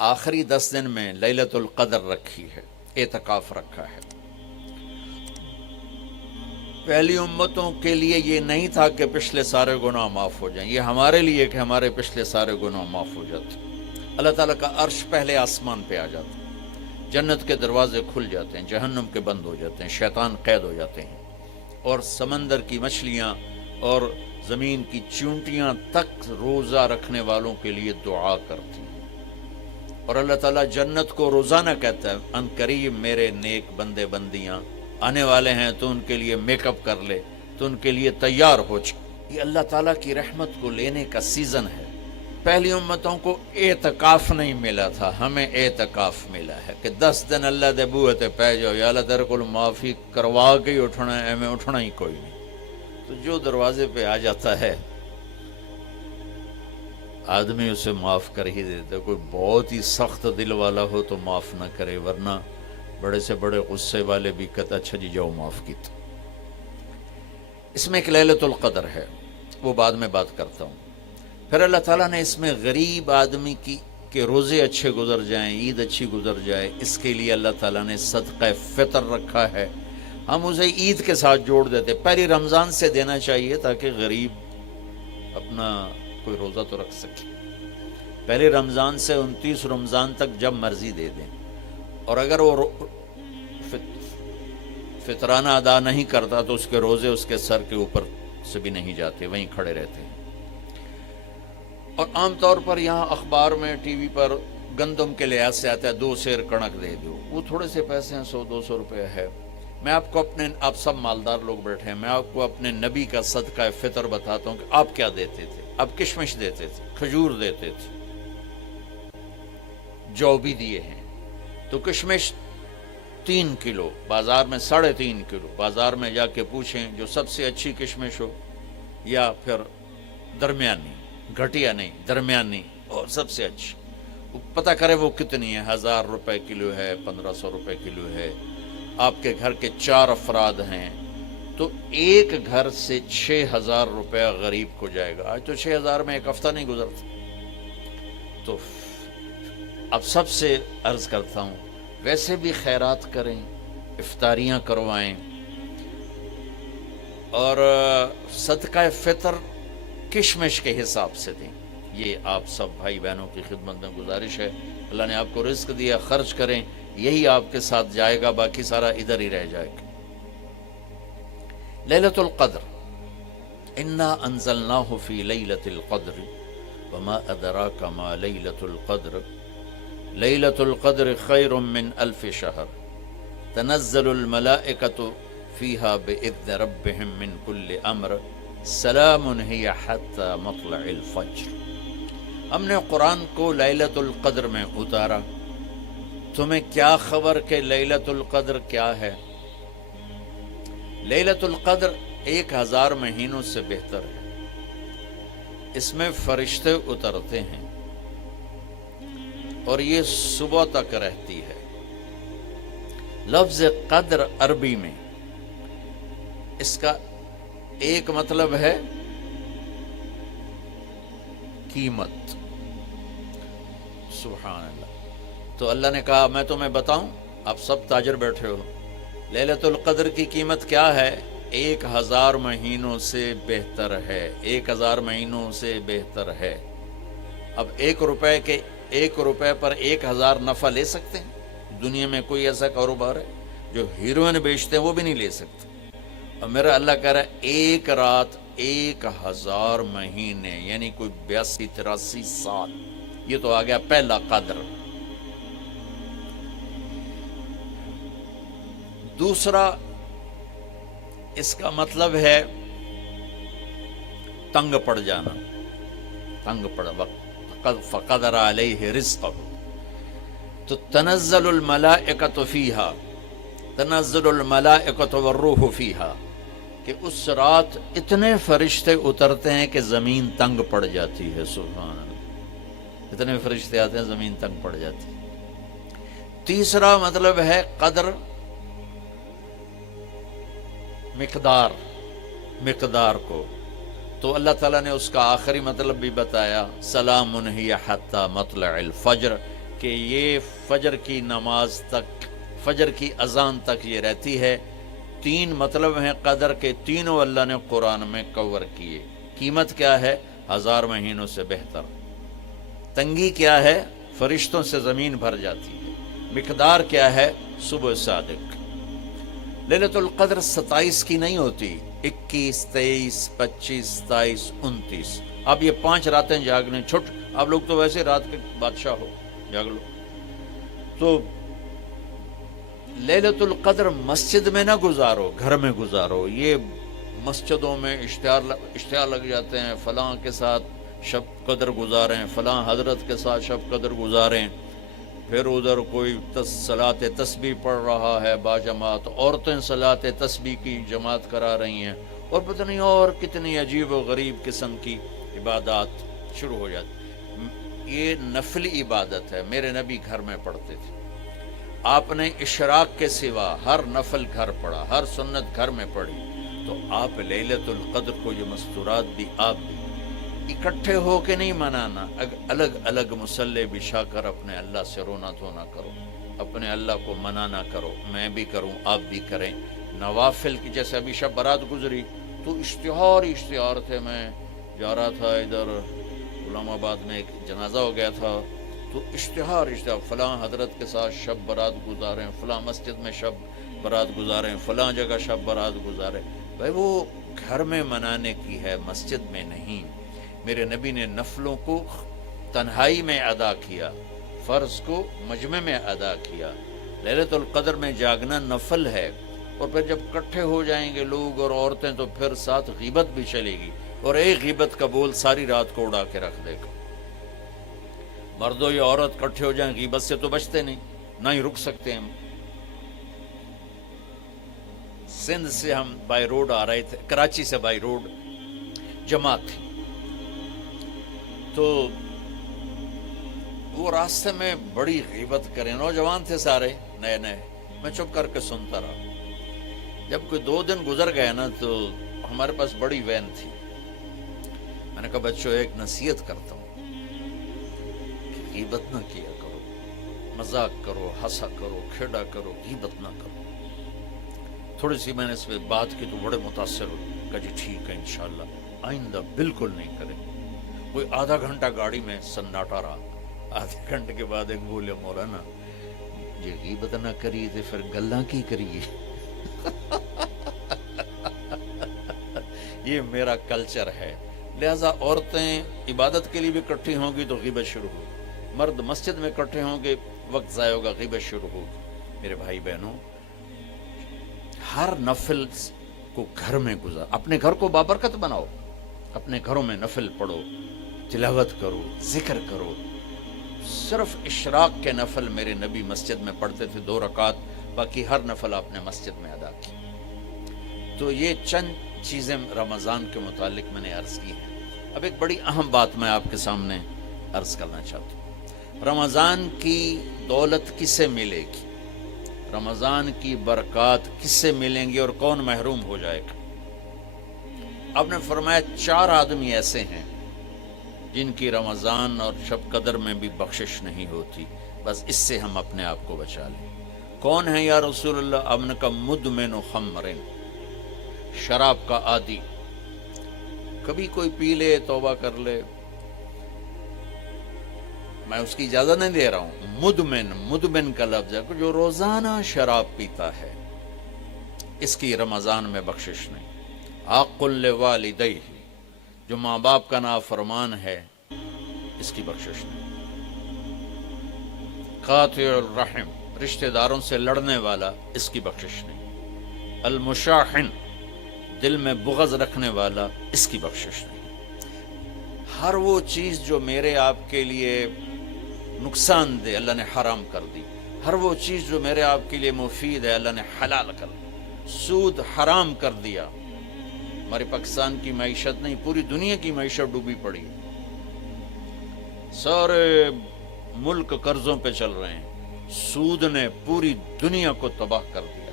آخری 10 دن میں لیلۃ القدر رکھی ہے، اعتکاف رکھا ہے۔ پہلی امتوں کے لیے یہ نہیں تھا کہ پچھلے سارے گناہ معاف ہو جائیں، یہ ہمارے لیے کہ ہمارے پچھلے سارے گناہ معاف ہو جاتے۔ اللہ تعالیٰ کا عرش پہلے آسمان پہ آ جاتا ہے، جنت کے دروازے کھل جاتے ہیں، جہنم کے بند ہو جاتے ہیں، شیطان قید ہو جاتے ہیں، اور سمندر کی مچھلیاں اور زمین کی چونٹیاں تک روزہ رکھنے والوں کے لیے دعا کرتی ہیں، اور اللہ تعالیٰ جنت کو روزانہ کہتا ہے ان قریب میرے نیک بندے بندیاں آنے والے ہیں، تو ان کے لیے میک اپ کر لے، تو ان کے لیے تیار ہو جائے۔ یہ اللہ تعالیٰ کی رحمت کو لینے کا سیزن ہے۔ پہلی امتوں کو اعتکاف نہیں ملا تھا، ہمیں اعتکاف ملا ہے کہ 10 دن اللہ دے بوئے تے پہ جاؤ، یا اللہ تیرے کو معافی کروا کے ہی اٹھنا ہے، ہمیں اٹھنا ہی کوئی نہیں۔ تو جو دروازے پہ آ جاتا ہے آدمی اسے معاف کر ہی دیتا، کوئی بہت ہی سخت دل والا ہو تو معاف نہ کرے، ورنہ بڑے سے بڑے غصے والے بھی کہتا اچھا جی جاؤ معاف کیتا۔ اس میں ایک لیلۃ القدر ہے، وہ بعد میں بات کرتا ہوں۔ پھر اللہ تعالیٰ نے اس میں غریب آدمی کی کہ روزے اچھے گزر جائیں، عید اچھی گزر جائے، اس کے لیے اللہ تعالیٰ نے صدقہ فطر رکھا ہے۔ ہم اسے عید کے ساتھ جوڑ دیتے، پہلی رمضان سے دینا چاہیے تاکہ غریب اپنا کوئی روزہ تو رکھ سکے۔ پہلی رمضان سے 29 رمضان تک جب مرضی دے دیں، اور اگر وہ فطرانہ ادا نہیں کرتا تو اس کے روزے اس کے سر کے اوپر سے بھی نہیں جاتے، وہیں کھڑے رہتے ہیں۔ اور عام طور پر یہاں اخبار میں ٹی وی پر گندم کے لحاظ سے آتا ہے 2 سیر کڑک دے دو، وہ تھوڑے سے پیسے ہیں، 100-200 روپے ہے۔ میں آپ کو آپ سب مالدار لوگ بیٹھے ہیں، میں آپ کو اپنے نبی کا صدقہ فطر بتاتا ہوں کہ آپ کیا دیتے تھے۔ آپ کشمش دیتے تھے، کھجور دیتے تھے، جو بھی دیے ہیں۔ تو کشمش 3 کلو، بازار میں 3.5 کلو، بازار میں جا کے پوچھیں جو سب سے اچھی کشمش ہو، یا پھر درمیانی، گھٹیا نہیں درمیانی اور سب سے اچھی، پتہ کرے وہ کتنی ہے، 1000 روپے کلو ہے، 1500 روپے کلو ہے۔ آپ کے گھر کے 4 افراد ہیں تو ایک گھر سے 6000 روپے غریب کو جائے گا۔ آج تو 6000 میں ایک ہفتہ نہیں گزرتا۔ تو اب سب سے عرض کرتا ہوں ویسے بھی خیرات کریں، افطاریاں کروائیں، اور صدقہ فطر کشمش کے حساب سے دیں۔ یہ آپ سب بھائی بہنوں کی خدمت میں گزارش ہے۔ اللہ نے آپ کو رزق دیا، خرچ کریں، یہی آپ کے ساتھ جائے گا، باقی سارا ادھر ہی رہ جائے گا۔ لیلۃ القدر، انا انزلناہ فی لیلۃ القدر وما ادراک ما لیلۃ القدر لیلۃ القدر خیر من 1000 شہر تنزل الملائکۃ فیہا بإذن ربہم من کل امر سلام ہی حتی مطلع الفجر۔ ہم نے قرآن کو لیلۃ القدر میں اتارا، تمہیں کیا خبر کہ لیلۃ القدر کیا ہے؟ لیلۃ القدر 1000 مہینوں سے بہتر ہے۔ اس میں فرشتے اترتے ہیں اور یہ صبح تک رہتی ہے۔ لفظ قدر عربی میں اس کا ایک مطلب ہے قیمت۔ سبحان اللہ۔ تو اللہ نے کہا میں تمہیں بتاؤں، آپ سب تاجر بیٹھے ہو، لیلۃ القدر کی قیمت کیا ہے؟ 1000 مہینوں سے بہتر ہے، 1000 مہینوں سے بہتر ہے۔ اب 1 روپے پر 1000 نفع لے سکتے ہیں؟ دنیا میں کوئی ایسا کاروبار ہے؟ جو ہیروئن بیچتے ہیں وہ بھی نہیں لے سکتے۔ اور میرا اللہ کہہ رہا ہے 1 رات 1000 مہینے، یعنی کوئی 82-83 سال۔ یہ تو آ گیا پہلا قدر۔ دوسرا اس کا مطلب ہے تنگ پڑ جانا، تنگ پڑ وقت فقدر علیہ رزقہ۔ تو تنزل الملائکۃ فیہا، تنزل الملائکۃ والروح فیہا، کہ اس رات اتنے فرشتے اترتے ہیں کہ زمین تنگ پڑ جاتی ہے۔ سبحان اللہ، اتنے فرشتے آتے ہیں زمین تنگ پڑ جاتی ہے۔ تیسرا مطلب ہے قدر، مقدار کو، تو اللہ تعالیٰ نے اس کا آخری مطلب بھی بتایا، سلام ہی حتی مطلع الفجر، کہ یہ فجر کی نماز تک، فجر کی اذان تک یہ رہتی ہے۔ 3 مطلب ہیں قدر کے، تینوں اللہ نے قرآن میں کور کیے۔ قیمت کیا ہے؟ 1000 مہینوں سے بہتر۔ تنگی کیا ہے؟ فرشتوں سے زمین بھر جاتی ہے۔ مقدار کیا ہے؟ صبح صادق۔ لیلۃ القدر 27 کی نہیں ہوتی، 21، 23، 25، 27، 29۔ اب یہ 5 راتیں جاگنے چھٹ، آپ لوگ تو ویسے رات کے بادشاہ ہو، جاگ لو۔ تو لیلۃ القدر مسجد میں نہ گزارو، گھر میں گزارو۔ یہ مسجدوں میں اشتہار لگ جاتے ہیں، فلاں کے ساتھ شب قدر گزاریں، فلاں حضرت کے ساتھ شب قدر گزاریں، پھر ادھر کوئی صلاۃ تسبیح پڑھ رہا ہے باجماعت، عورتیں صلاۃ تسبیح کی جماعت کرا رہی ہیں، اور پتہ نہیں اور کتنی عجیب و غریب قسم کی عبادات شروع ہو جاتی۔ یہ نفلی عبادت ہے، میرے نبی گھر میں پڑھتے تھے۔ آپ نے اشراق کے سوا ہر نفل گھر پڑھا، ہر سنت گھر میں پڑھی، تو آپ لیلۃ القدر کو یہ مستورات بھی آپ بھی اکٹھے ہو کے نہیں منانا، الگ الگ مصلی بچھا کر اپنے اللہ سے رونا دھونا کرو، اپنے اللہ کو منانا کرو، میں بھی کروں، آپ بھی کریں۔ نوافل کی، جیسے ابھی شب برات گزری تو اشتہار تھے، میں جا رہا تھا ادھر غلام آباد میں، ایک جنازہ ہو گیا تھا، تو اشتہار فلاں حضرت کے ساتھ شب برات گزاریں، فلاں مسجد میں شب برات گزاریں، فلاں جگہ شب برات گزاریں۔ بھائی وہ گھر میں منانے کی ہے، مسجد میں نہیں۔ میرے نبی نے نفلوں کو تنہائی میں ادا کیا، فرض کو مجمع میں ادا کیا۔ لیلۃ القدر میں جاگنا نفل ہے، اور پھر جب کٹھے ہو جائیں گے لوگ اور عورتیں تو پھر ساتھ غیبت بھی چلے گی، اور ایک غیبت کا بول ساری رات کو اڑا کے رکھ دے گا۔ مردوں یا عورت کٹھے ہو جائیں، غیبت سے تو بچتے نہیں، نہ ہی رک سکتے ہیں۔ سندھ سے ہم بائی روڈ آ رہے تھے، کراچی سے بائی روڈ جماعت تھی، تو وہ راستے میں بڑی غیبت کریں، نوجوان تھے سارے نئے نئے، میں چپ کر کے سنتا رہا۔ جب کوئی 2 دن گزر گئے نا، تو ہمارے پاس بڑی وین تھی، میں نے کہا بچوں ایک نصیحت کرتا ہوں کہ غیبت نہ کیا کرو، مذاق کرو، ہنسا کرو، کھیڑا کرو، غیبت نہ کرو۔ تھوڑی سی میں نے اس پہ بات کی تو بڑے متاثر ہوئے، کہا جی ٹھیک ہے انشاءاللہ آئندہ بالکل نہیں کریں۔ کوئی آدھا گھنٹہ گاڑی میں سناٹا رہا، آدھے گھنٹے کے بعد ایک بولے مولانا یہ غیبت نہ کریے تو پھر گلاں کی کریے۔ یہ میرا کلچر ہے، لہذا عورتیں عبادت کے لیے بھی اکٹھی ہوں گی تو غیبت شروع ہوگی، مرد مسجد میں اکٹھے ہوں گے وقت ضائع ہوگا، غیبت شروع ہوگی۔ میرے بھائی بہنوں، ہر نفل کو گھر میں گزار، اپنے گھر کو بابرکت بناؤ، اپنے گھروں میں نفل پڑھو، تلاوت کرو، ذکر کرو۔ صرف اشراق کے نفل میرے نبی مسجد میں پڑھتے تھے 2 رکعت، باقی ہر نفل آپ نے مسجد میں ادا کی۔ تو یہ چند چیزیں رمضان کے متعلق میں نے عرض کی ہیں۔ اب ایک بڑی اہم بات میں آپ کے سامنے عرض کرنا چاہتا ہوں۔ رمضان کی دولت کسے ملے گی؟ رمضان کی برکات کس سے ملیں گی اور کون محروم ہو جائے گا؟ آپ نے فرمایا 4 آدمی ایسے ہیں جن کی رمضان اور شب قدر میں بھی بخشش نہیں ہوتی، بس اس سے ہم اپنے آپ کو بچا لیں۔ کون ہے یا رسول اللہ؟ آپ نے کہا مدمن خمر، شراب کا عادی، کبھی کوئی پی لے توبہ کر لے، میں اس کی اجازت نہیں دے رہا ہوں۔ مدمن کا لفظ ہے جو روزانہ شراب پیتا ہے، اس کی رمضان میں بخشش نہیں۔ عاق لوالدیہ، جو ماں باپ کا نافرمان ہے، اس کی بخشش نہیں۔ قاطع الرحم، رشتہ داروں سے لڑنے والا، اس کی بخشش نہیں۔ المشاحن، دل میں بغض رکھنے والا، اس کی بخشش نہیں۔ ہر وہ چیز جو میرے آپ کے لیے نقصان دے اللہ نے حرام کر دی، ہر وہ چیز جو میرے آپ کے لیے مفید ہے اللہ نے حلال کر دی۔ سود حرام کر دیا۔ ہمارے پاکستان کی معیشت نہیں، پوری دنیا کی معیشت ڈوبی پڑی، سارے ملک قرضوں پہ چل رہے ہیں، سود نے پوری دنیا کو تباہ کر دیا۔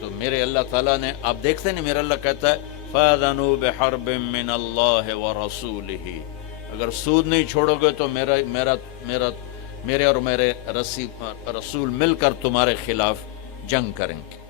تو میرے اللہ تعالیٰ نے، آپ دیکھتے نہیں، میرا اللہ کہتا ہے فَأَذَنُوا بِحَرْبٍ مِّنَ اللَّهِ وَرَسُولِهِ، اگر سود نہیں چھوڑو گے تو میرے اور میرے رسول مل کر تمہارے خلاف جنگ کریں گے.